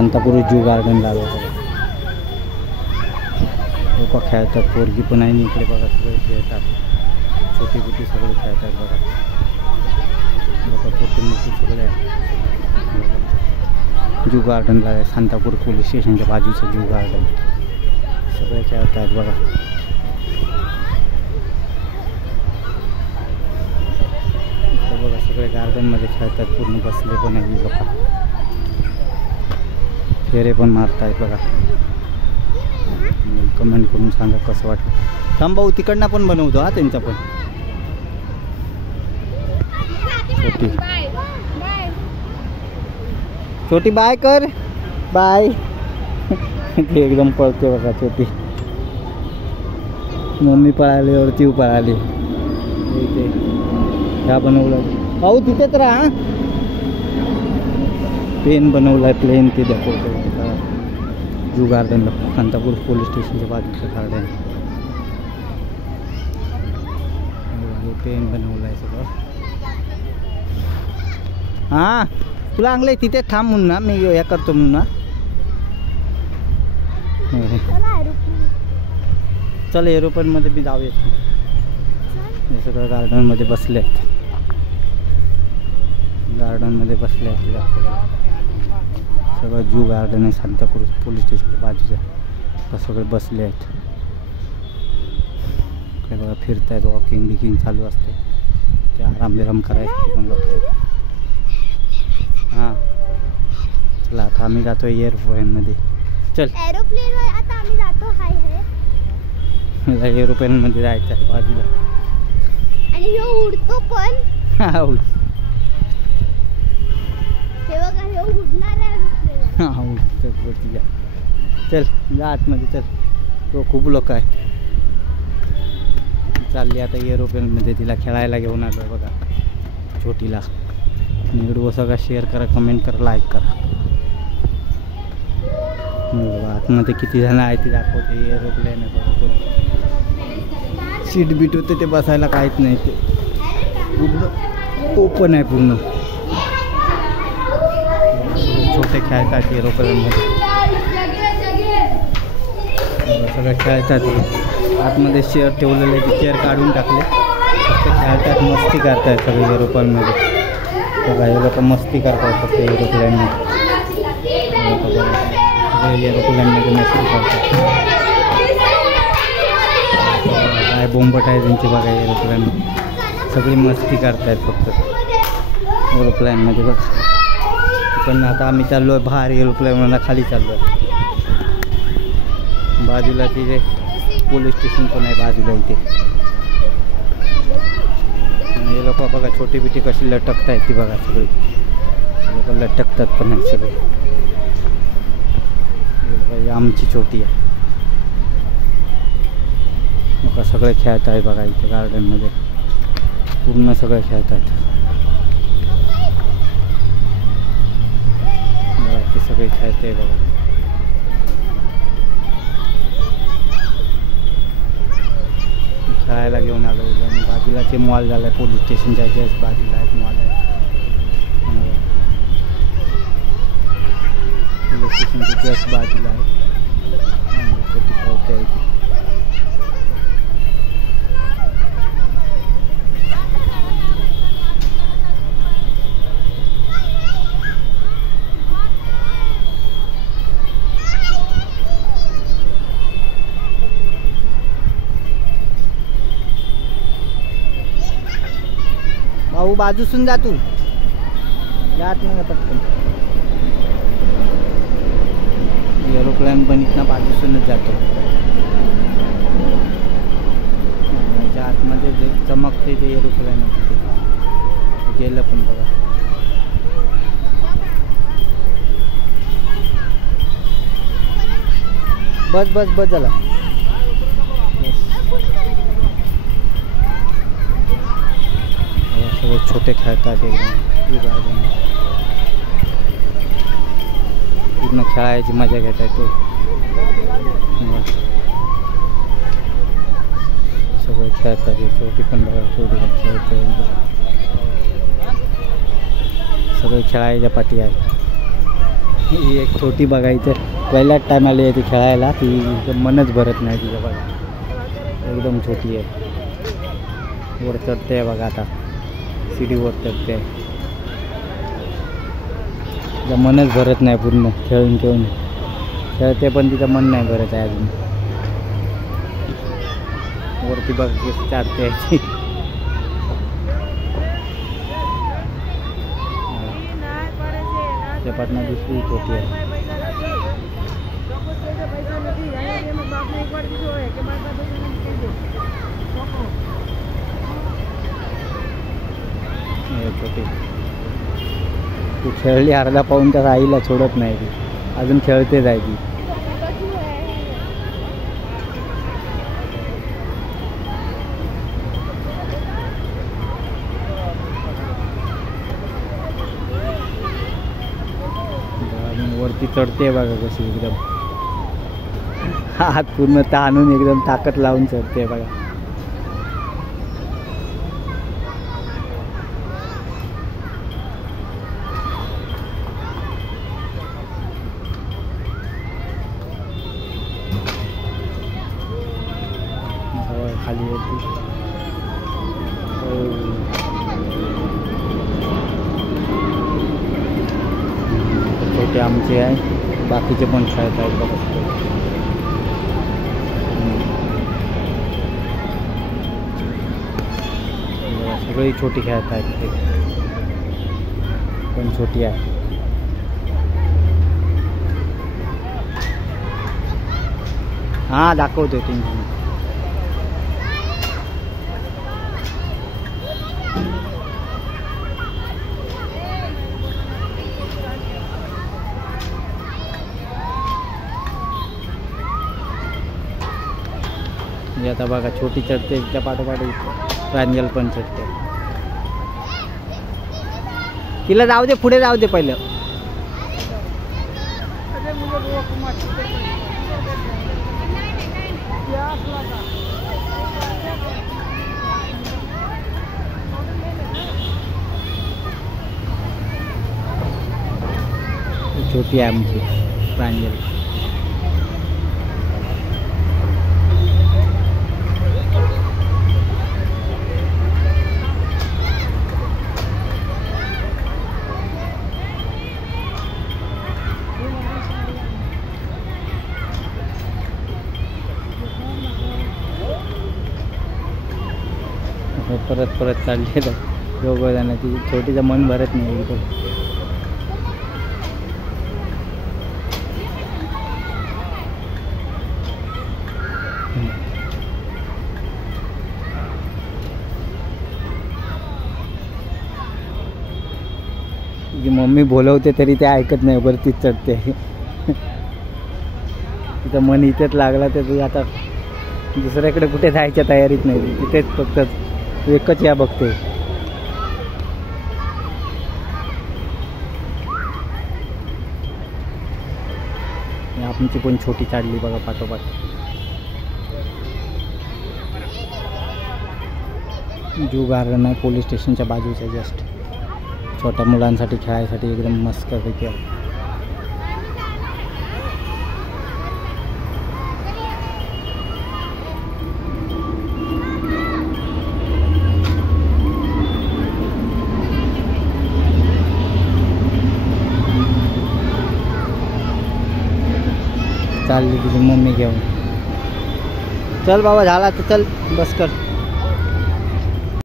शांतापुरी जू गार्डन लागलं बघा. लोक खेळतात, पोरगी पण आहे इकडे बघा, सगळे खेळतात, छोटी मोठी सगळे खेळतात बघा. लोक छोटी मोठी सगळे आहे. जू गार्डन लागलं, शांतापूर पोलीस स्टेशनच्या बाजूचं जू गार्डन, सगळे खेळतात बघा. बघा सगळे गार्डनमध्ये खेळतात, पूर्ण बसले पण आहे लोक, फेरे पण मारतायत बघा. कमेंट करून सांगा कसं वाटलं. थांब भाऊ, तिकडनं पण बनवतो हा त्यांचा पण. छोटी छोटी बाय कर, बाय. ते एकदम पळते बघा छोटी. मम्मी पळाली और ती पळाली. इथे काय बनवलं भाऊ, तिथेच राहा. पेन बनवलाय, प्लेन ते दाखवतो जू गार्डनला, शांतापूर पोलीस स्टेशनच्या बाजूचं गार्डन. हे पेन बनवलाय सगळं. हां तुला आणलंय तिथे, थांब म्हणून ना, मी या करतो म्हणून ना. चल एरोप्लेनमध्ये मी जाऊया. हे सगळं गार्डनमध्ये बसले आहेत, गार्डनमध्ये बसले आहेत. सगळं जू गार्डन आहे शांतापूर पोलीस स्टेशनच्या बाजूचं. सगळे बसले आहेत, काय बघा फिरतायत, वॉकिंग बिकिंग चालू असते. ते आराम बिराम करायसाठी पण लोक आहेत. हां चला आता आम्ही जातो एअरप्लेनमध्ये. चल एरोप्लेन आता आम्ही जातो. हाय मला एरोप्लेनमध्ये जायचं आहे बाजूला. आणि ह्यो उडतो पण. हा हे बघा, ह्यो उडणार आहे एरोप्लेन. हां उडतं. चल जा आतमध्ये चल. तो खूप लोक आहे. चालली आता एरोप्लेनमध्ये, तिला खेळायला घेऊन आलो बघा छोटीला. व्हिडिओ सगळा शेअर करा, कमेंट करा, लाईक करा. आतमध्ये किती जण आहे ते दाखवते. एरोप्लेन आहे बघा, सीट बीट होते ते बसायला काहीच नाही, ते पूर्ण ओपन आहे पूर्ण. छोटे खेळतात एरोप्लेनमध्ये, सगळं खेळतात. आतमध्ये चेअर ठेवलेले आहे, चेअर काढून टाकले, फक्त खेळतात, मस्ती करतात सगळे एरोप्लेनमध्ये. बघा हे लोक मस्ती करतात फक्त एरोप्लेनमध्ये. एरोप्लेनमध्ये मस्ती करतात. काय बोंबट आहे त्यांची बघा एरोप्लेन, सगळी मस्ती करतायत फक्त एरोप्लेनमध्ये बघा. पण आता आम्ही चाललो आहे बाहेर, एरोप्लेनला खाली चाललो आहे. बाजूला तिथे पोलीस स्टेशन पण आहे बाजूला इथे. हे लोक बघा छोटी बिटी कशी लटकत आहेत ती बघा, सगळी लोक लटकतात पण आहेत सगळे. आमची छोटी आहे बघा, सगळे खेळत आहे बघा इथे गार्डनमध्ये, पूर्ण सगळे खेळतात. ते सगळे खेळते बघा. खेळायला घेऊन आलो. आणि बाजूला ते मॉल झाला आहे, पोलीस स्टेशनच्या जस्ट बाजूला एक मॉल आहे. पोलीस स्टेशनच्या जस्ट बाजूला आहे. छोटी खेळते आहे ती. भाऊ बाजूसून जा, तू जात नाही पटकन. एरोप्लेन पण इथनं बाजूसूनच जातो. त्याच्या आतमध्ये जे चमकते ते एरोप्लेन गेलं पण बघा. बस बस बस झाला. सगळे छोटे खेळतात एकदम. पूर्ण खेळायची मजा घेत आहे तो. सगळे खेळतात, छोटी पण बघा, छोटी खेळते. सगळे खेळायच्या पाठी आहे. ही एक छोटी बघायचं पहिल्याच टायमाला येते खेळायला, ती मनच भरत नाही तिचं बघा, एकदम छोटी आहे. वर चढते आहे बघा, आता सीडीवर चढते आहे. तिचं मनच भरत नाही पूर्ण, खेळून खेळून खेळते पण तिचं मन नाही भरत आहे अजून. वरती बघ चढते आहे. त्या पाटणा दुसरी छोटी आहे. छोटी ती खेळली अर्धा पाऊण तास, आईला सोडत नाही ती, अजून खेळतेच आहे ती. वरती चढते बघा कशी एकदम, हात पूर्ण ताणून एकदम ताकद लावून चढते बघा. खाली होती छोटे आमचे आहे, बाकीचे पण खेळत आहेत बघा. सगळी छोटी खेळत आहेत, ते पण छोटी आहे. हां दाखवतो टेन्शन. आता बघा छोटी चढते, त्या पाठोपाठ प्रांजल पण चढते. तिला जाऊ दे, पुढे जाऊ दे पहिलं. छोटी आहे आमची प्रांजल. परत परत चालले दोघं जण, ती छोटीचं मन भरत नाही इथं. तिची मम्मी बोलवते तरी ते ऐकत नाही, वरतीच चढते. तिचं मन इथेच लागला तर ती आता दुसऱ्याकडे कुठे जायच्या तयारीत नाही, तिथेच फक्त एकच या बघते. आमची पण छोटी चालली बघा पाठोपाठ. जू गार्डन आहे पोलीस स्टेशनच्या बाजूच्या जस्ट, छोट्या मुलांसाठी खेळायसाठी एकदम मस्त पैकी आहे. चालली तुझी मम्मी घेऊन. चल बाबा झाला तर चल बस कर.